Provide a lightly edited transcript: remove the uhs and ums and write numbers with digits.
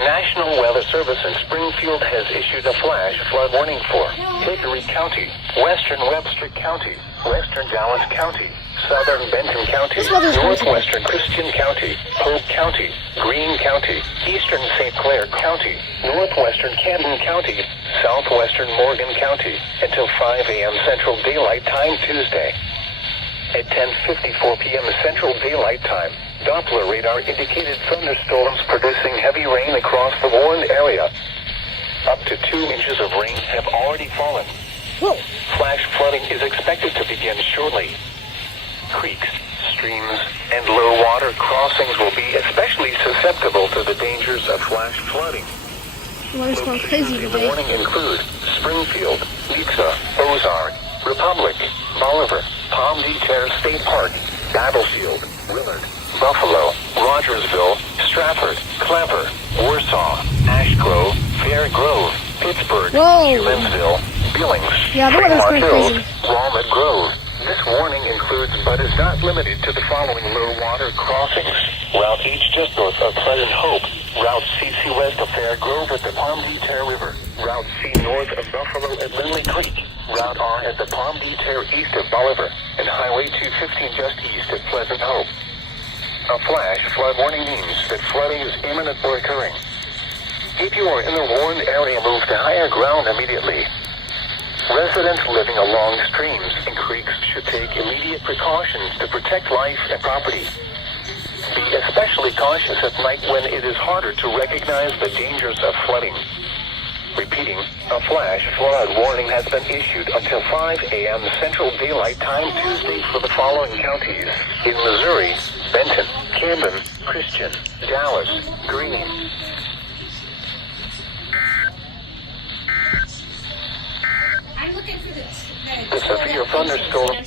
National Weather Service in Springfield has issued a flash flood warning for Hickory County, Western Webster County, Western Dallas County, Southern Benton County, Northwestern Christian County, Polk County, Greene County, Eastern St. Clair County, Northwestern Camden County, Southwestern Morgan County, until 5 a.m. Central Daylight Time Tuesday. At 10:54 p.m. Central Daylight Time, Doppler radar indicated thunderstorms producing heavy rain across the warned area. Up to 2 inches of rain have already fallen. Whoa. Flash flooding is expected to begin shortly. Creeks, streams, and low water crossings will be especially susceptible to the dangers of flash flooding. Water's going crazy Locations in the today. warning include Springfield, Leetza, Ozark, Republic, Bolivar, Palm Beach State Park, Battlefield, Willard, Buffalo, Rogersville, Stratford, Clever, Warsaw, Ash Grove, Fair Grove, Pittsburgh, Whoa. Humansville, Billings, Yeah, the weather's Fremont going Hills, crazy. Walnut Grove. This warning includes but is not limited to the following low water crossings: Route H just north of Pleasant Hope, Route CC west of Fair Grove at the Palm Beach River, Route C north of Buffalo at Lindley Creek, Route R at the Palm Beach east of Bolivar, and Highway 215 just east of Pleasant Hope. A flash flood warning means that flooding is imminent or occurring. If you are in the warned area, move to higher ground immediately. Residents living along streams and creeks should take immediate precautions to protect life and property. Be especially cautious at night when it is harder to recognize the dangers of flooding. Repeating, a flash flood warning has been issued until 5 a.m. Central Daylight Time Tuesday for the following counties: in Missouri, Benton, Camden, Christian, Dallas, Greene. I'm looking for the The severe thunderstorm